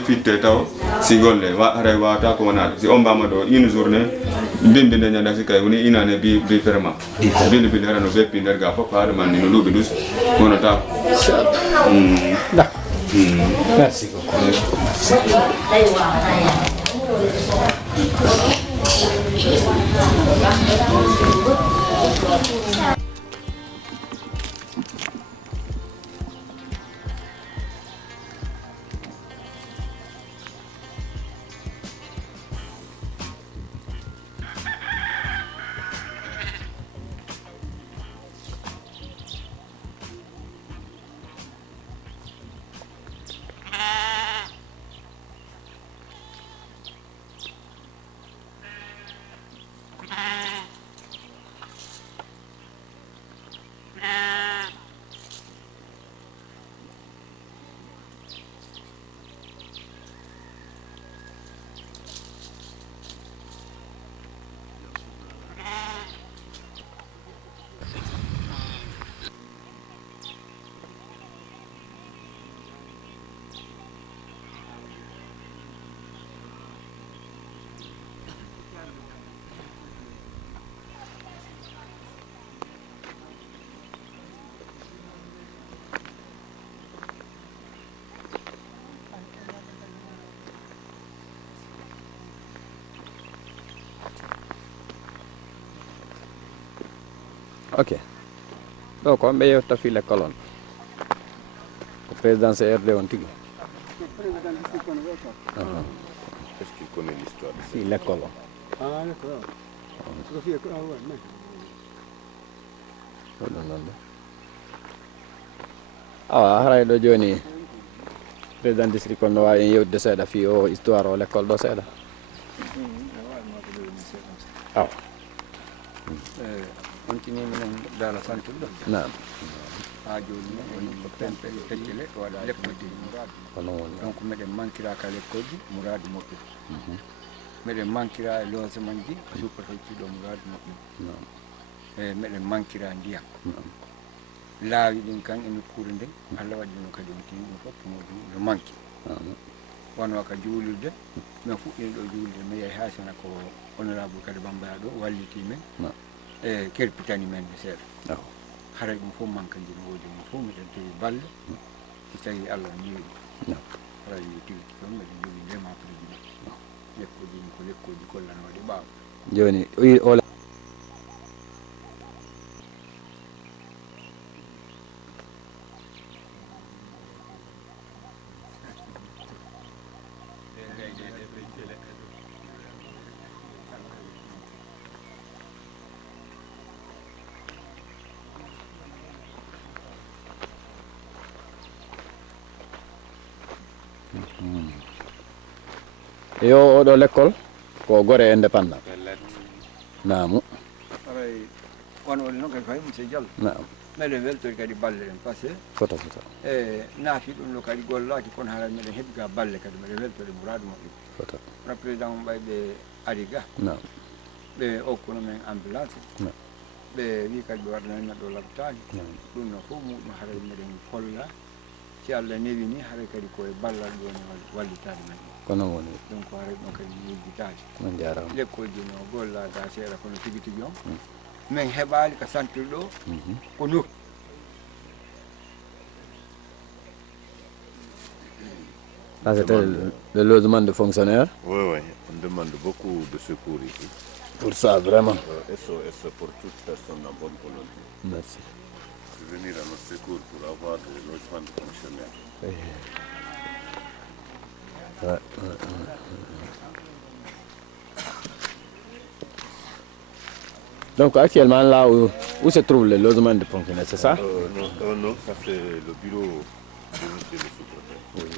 fitte taw si golle hare wata ko wona si on bama do une journée bimbi de nyanda si kay woni inane bi vraiment bindi bi rano be pinder ga fop haade man no lubi dus kono ta merci beaucoup ok donc on ɓe yewta file colonne ko président CRD on tigi est-ce qu'il connaît l'histoire de si l'école o oɗum noon de awa haray ɗo joni président district on no wawi en yewtide seeɗa fi o histoire o l'école ɗo seeɗa awa continue minen dala santuɗo nam ha joni woni ko tempe teccele waɗa lekkoji kono woni donc meɗen manquira ka lekkoji mouradu moƴƴude meɗen manquira e logement ji sukkatojiɗo mouradu moƴƴude e meɗen manquira ndiyam laawi ɗin kan emi kuure nden Allah waɗi no kadi on tini ɗum fof moɗum no manque wonno ka juulirde min fuɗɗino ɗo juulde mi yeehi ha sena ko honorable kadi Bambara ɗo walliti men e kerpitani men de seeɗa haray ɗum fof manque ji no woodi ɗum fof miɗen tawi balle si tawi Allah ñiwi ɗum haray tigi ɗon miɗen jogui ndema président lekkoji ko lekkoji kollanoɗe ɓaawa joni o yo oɗo l'école ko Gorée indépendant namu aray wonode noon kadi fay monsieur Diallo naam meɗen weltori kadi balle ɗen par ce que foto e naafi ɗum ɗo kadi gollaki kono haray meɗen heeɓi ga balle kadi meɗen weltori mouradu moƴƴude foto hono président mum ɓay ɓe ari ga naam ɓe okkuno men ambulance ɓe wi kadi ɓe waɗanani neɗɗo labtani ɗum no fof muɗum haray meɗen polla si Allah newi ni haray kadi koye ballal ɗoni wallitade men kono woni donc haray ɗon kadi yejjitade on jarama lekkoji no gollaga seeɗa kono tigi tigi on min heɓali ko centre ɗo ko nokku ça c'était le logement de fonctionnaires. Oui, oui, on demande beaucoup de secours ici. Pour ça, vraiment. SOS pour toute personne en bonne volonté. Merci. De venir à notre secours pour avoir des logements de fonctionnaires. Oui. Donc actuellement là où se trouve le logement de fonctionnaires, c'est ça? Non, ça c'est le bureau de monsieur le sous-préfet. Oui.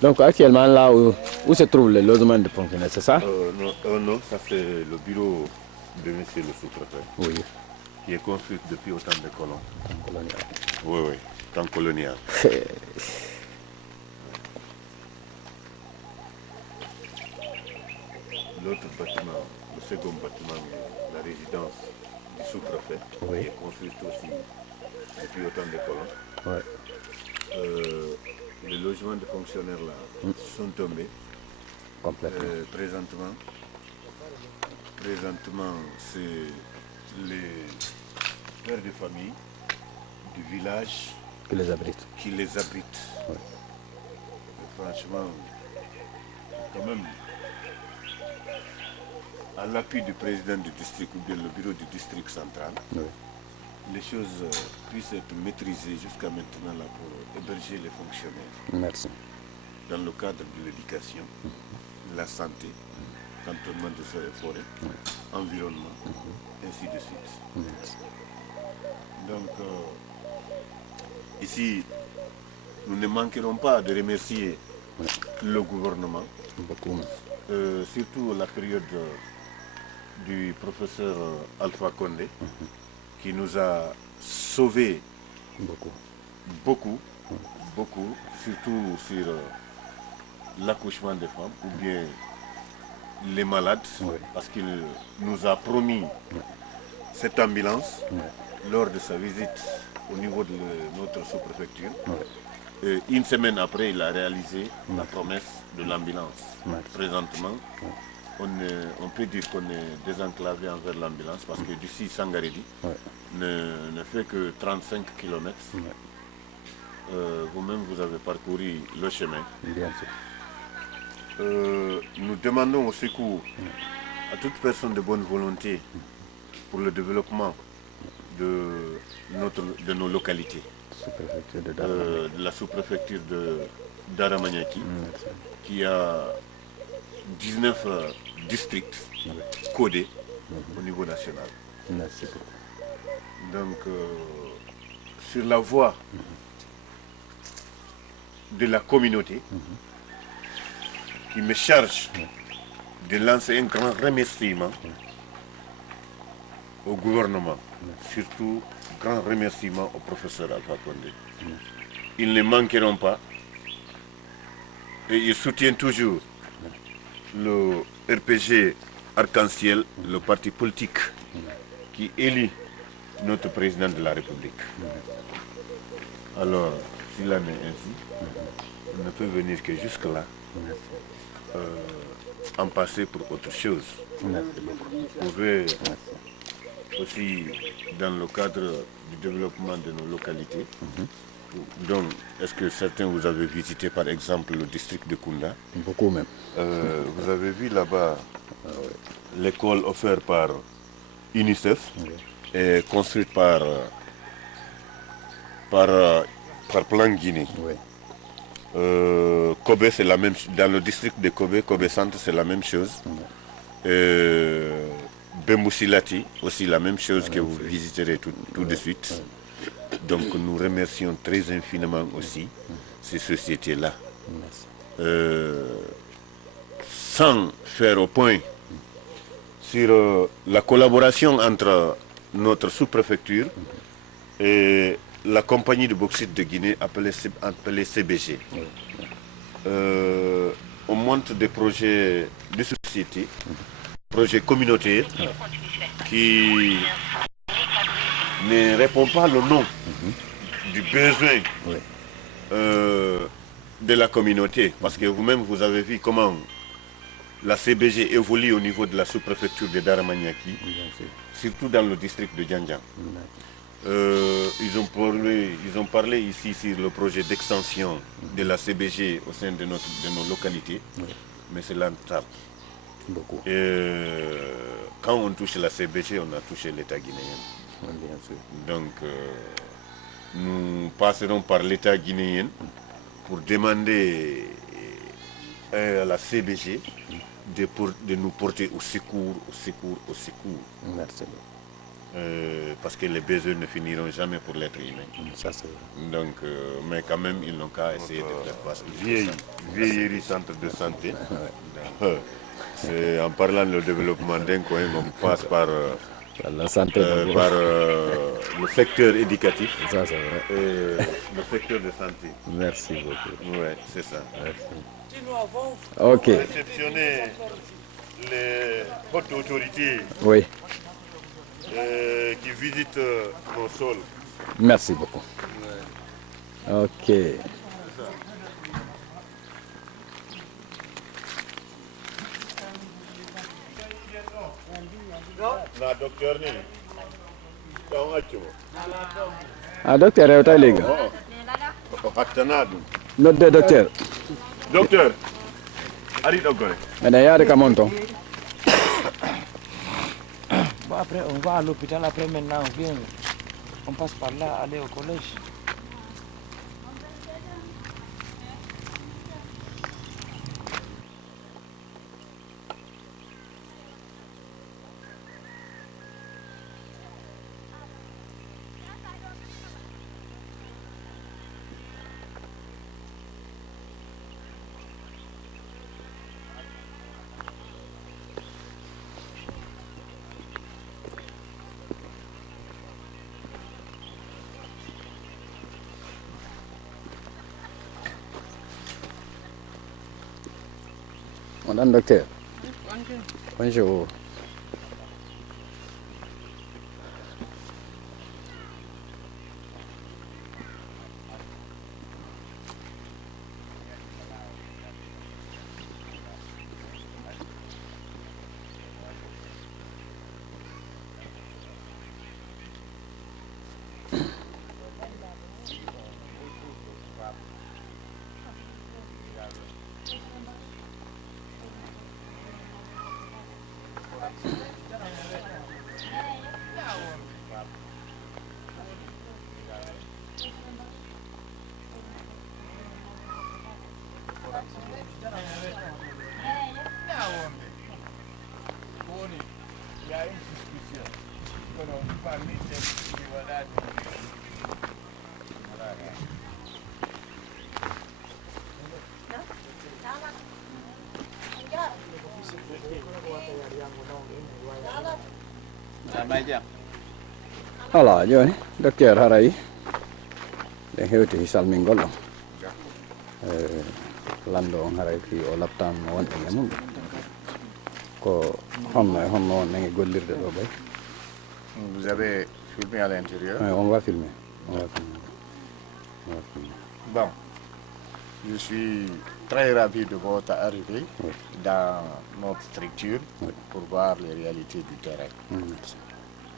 Donc actuellement là où se trouve le logement de fonctionnaires, c'est ça? Non, ça c'est le bureau de monsieur le sous-préfet. Oui. Qui est construit depuis autant de colons. Temps colonial. Oui, oui, temps colonial. L'autre bâtiment, le second bâtiment, la résidence du sous-préfet, qui est construite aussi depuis autant de colons. Ouais. les logements de fonctionnaires là sont tombés. Complètement. Présentement, c'est les pères de famille du village Qui les abrite. qui les abritent. Ouais. Et franchement, quand même, à l'appui du président du district ou bien le bureau du district central, Oui. les choses puissent être maîtrisées jusqu'à maintenant là, pour héberger les fonctionnaires Merci. dans le cadre de l'éducation, de la santé, cantonnement de eaux et forêts, environnement, ainsi de suite. Merci. Donc, ici, nous ne manquerons pas de remercier le gouvernement, Beaucoup. surtout la période du professeur Alpha Condé, qui nous a sauvés Beaucoup. beaucoup, surtout sur l'accouchement des femmes ou bien les malades, Oui. parce qu'il nous a promis cette ambulance lors de sa visite au niveau de notre sous-préfecture. Oui. Et une semaine après, il a réalisé la promesse de l'ambulance. Merci. Présentement, on peut dire qu'on est désenclavé envers l'ambulance parce que d'ici Sangaredi ne fait que 35 km. Vous-même, vous avez parcouru le chemin. Bien sûr. Nous demandons au secours à toute personne de bonne volonté pour le développement de nos localités. Sous-préfecture de Daramaniaki. De la sous-préfecture de Daramaniaki, qui a 19 districts codés au niveau national. Merci beaucoup. Donc, sur la voie de la communauté, qui me charge de lancer un grand remerciement au gouvernement, surtout grand remerciement au professeur Alpha Condé. Ils ne manqueront pas et ils soutiennent toujours le RPG Arc-en-Ciel, le parti politique qui élit notre président de la République. Alors, s'il en est ainsi, on ne peut venir que jusque-là, en passer pour autre chose. Vous pouvez aussi, dans le cadre du développement de nos localités, donc, est-ce que certains vous avez visité par exemple le district de Kounda? Beaucoup même. Vous avez vu là-bas l'école offerte par UNICEF et construite par Plan Guinée. Oui. Kobe, c'est la même, dans le district de Kobe Centre, c'est la même chose. Bembousilati, aussi la même chose que vous visiterez tout de suite. Donc nous remercions très infiniment aussi ces sociétés-là. Sans faire au point sur la collaboration entre notre sous-préfecture et la compagnie de bauxite de Guinée appelée CBG. On monte des projets de société, projets communautaires qui ne répondent pas au nom du besoin de la communauté. Parce que vous-même, vous avez vu comment la CBG évolue au niveau de la sous-préfecture de Daramaniaki, surtout dans le district de Djandjan. Ils ont parlé ici sur le projet d'extension de la CBG au sein de nos localités, mais c'est l'entente. Beaucoup. Quand on touche la CBG, on a touché l'État guinéen. Bien sûr. Donc, nous passerons par l'État guinéen pour demander à la CBG de nous porter au secours. Merci beaucoup. Parce que les besoins ne finiront jamais pour l'être humain. Ça, c'est vrai. Donc, mais quand même, ils n'ont qu'à essayer de faire face. Vieillerie centre de santé. En parlant du développement d'un coin, on passe par, La santé. par le secteur éducatif Ça, c'est vrai. et le secteur de santé. Merci beaucoup. Oui, c'est ça. Ok. Réceptionner les hautes autorités Oui. qui visitent nos sols. Merci beaucoup. Ok. na docteur ni taw accu docteur rew tay léegi ko fattana dum nodde docteur docteur ari doggore ene yaade ka monton Bon, après, on va à l'hôpital. Après, maintenant, on vient. On passe par là, aller au collège. Madame docteur. Bonjour. Ala joni docteur haray de hewti salmingol ɗon lando on haray fi o laptan wonɓe e mum ko honno e honno on nagi gollirde ɗo bay. Vous avez filmé à l'intérieur? Oui, on va filmer. On va filmer. Bon, je suis très ravi de votre arrivée dans notre structure pour voir les réalités du terrain.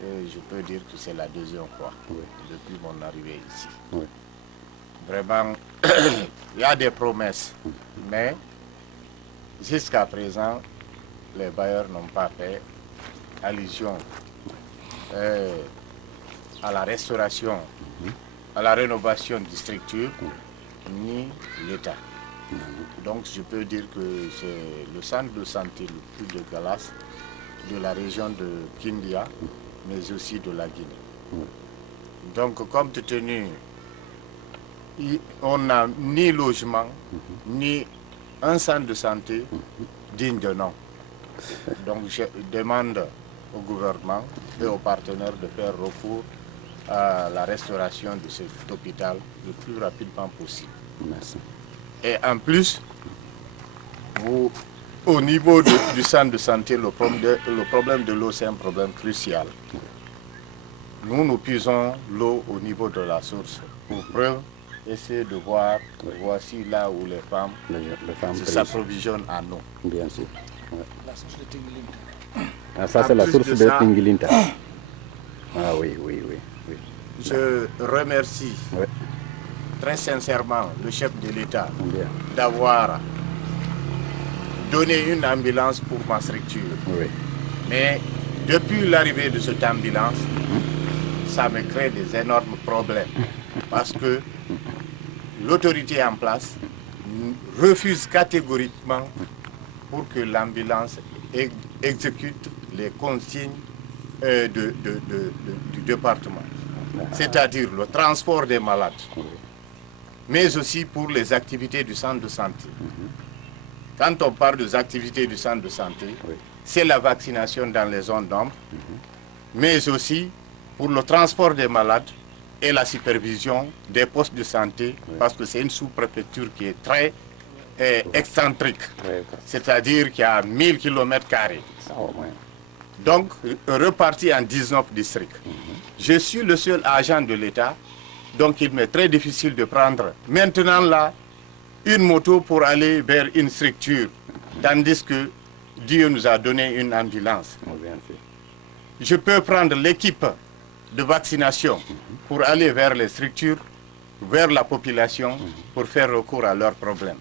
Et je peux dire que c'est la deuxième fois depuis mon arrivée ici. Vraiment, il y a des promesses, mais jusqu'à présent, les bailleurs n'ont pas fait allusion à la restauration, à la rénovation des structures, ni l'État. Donc je peux dire que c'est le centre de santé le plus dégueulasse de la région de Kindia, mais aussi de la Guinée. Donc compte tenu, on n'a ni logement, ni un centre de santé digne de nom. Donc je demande au gouvernement et aux partenaires de faire recours à la restauration de cet hôpital le plus rapidement possible. Merci. Et en plus, au niveau du centre de santé, le problème de l'eau, c'est un problème crucial. Nous puisons l'eau au niveau de la source. Pour preuve, essayez de voir, voici là où les femmes s'approvisionnent en eau. Bien sûr. Ouais. La source de Tingilinta. Ah, ça, c'est la source de Tingilinta. Ah oui. Je remercie très sincèrement le chef de l'État d'avoir donné une ambulance pour ma structure. Mais depuis l'arrivée de cette ambulance, ça me crée des énormes problèmes parce que l'autorité en place refuse catégoriquement pour que l'ambulance exécute les consignes du département, c'est-à-dire le transport des malades, mais aussi pour les activités du centre de santé. Quand on parle des activités du centre de santé, c'est la vaccination dans les zones d'ombre, mais aussi pour le transport des malades et la supervision des postes de santé, parce que c'est une sous-préfecture qui est très excentrique, c'est-à-dire qu'il y a 1000 km². Donc, reparti en 19 districts. Je suis le seul agent de l'État, donc il m'est très difficile de prendre maintenant là une moto pour aller vers une structure, tandis que Dieu nous a donné une ambulance. je peux prendre l'équipe de vaccination pour aller vers les structures, vers la population, pour faire recours à leurs problèmes.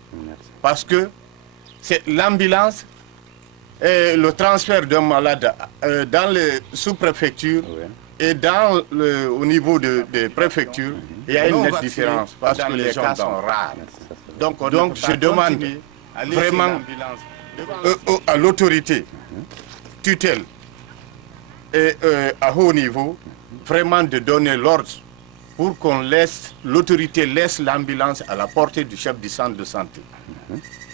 Parce que c'est l'ambulance et le transfert d'un malade dans les sous-préfectures et au niveau des préfectures, il y a une nette différence parce que les cas sont rares. Donc je demande vraiment à l'autorité tutelle et à haut niveau vraiment de donner l'ordre pour qu'on laisse, l'autorité laisse l'ambulance à la portée du chef du centre de santé.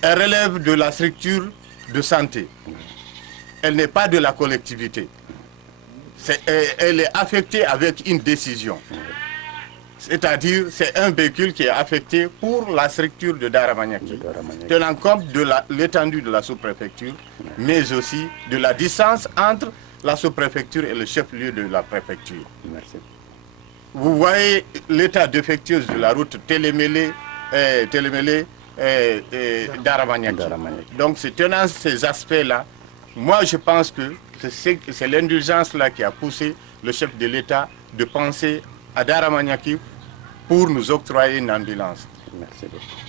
Elle relève de la structure de santé. Elle n'est pas de la collectivité. Elle est affectée avec une décision. C'est-à-dire, c'est un véhicule qui est affecté pour la structure de Daramaniaki, tenant compte de l'étendue de la sous-préfecture, mais aussi de la distance entre la sous-préfecture et le chef-lieu de la préfecture. Merci. Vous voyez l'état défectueux de la route Télémélé, Daramaniaki. Donc, c'est tenant ces aspects-là. Moi, je pense que c'est l'indulgence-là qui a poussé le chef de l'État de penser à Daramaniaki pour nous octroyer une ambulance. Merci beaucoup.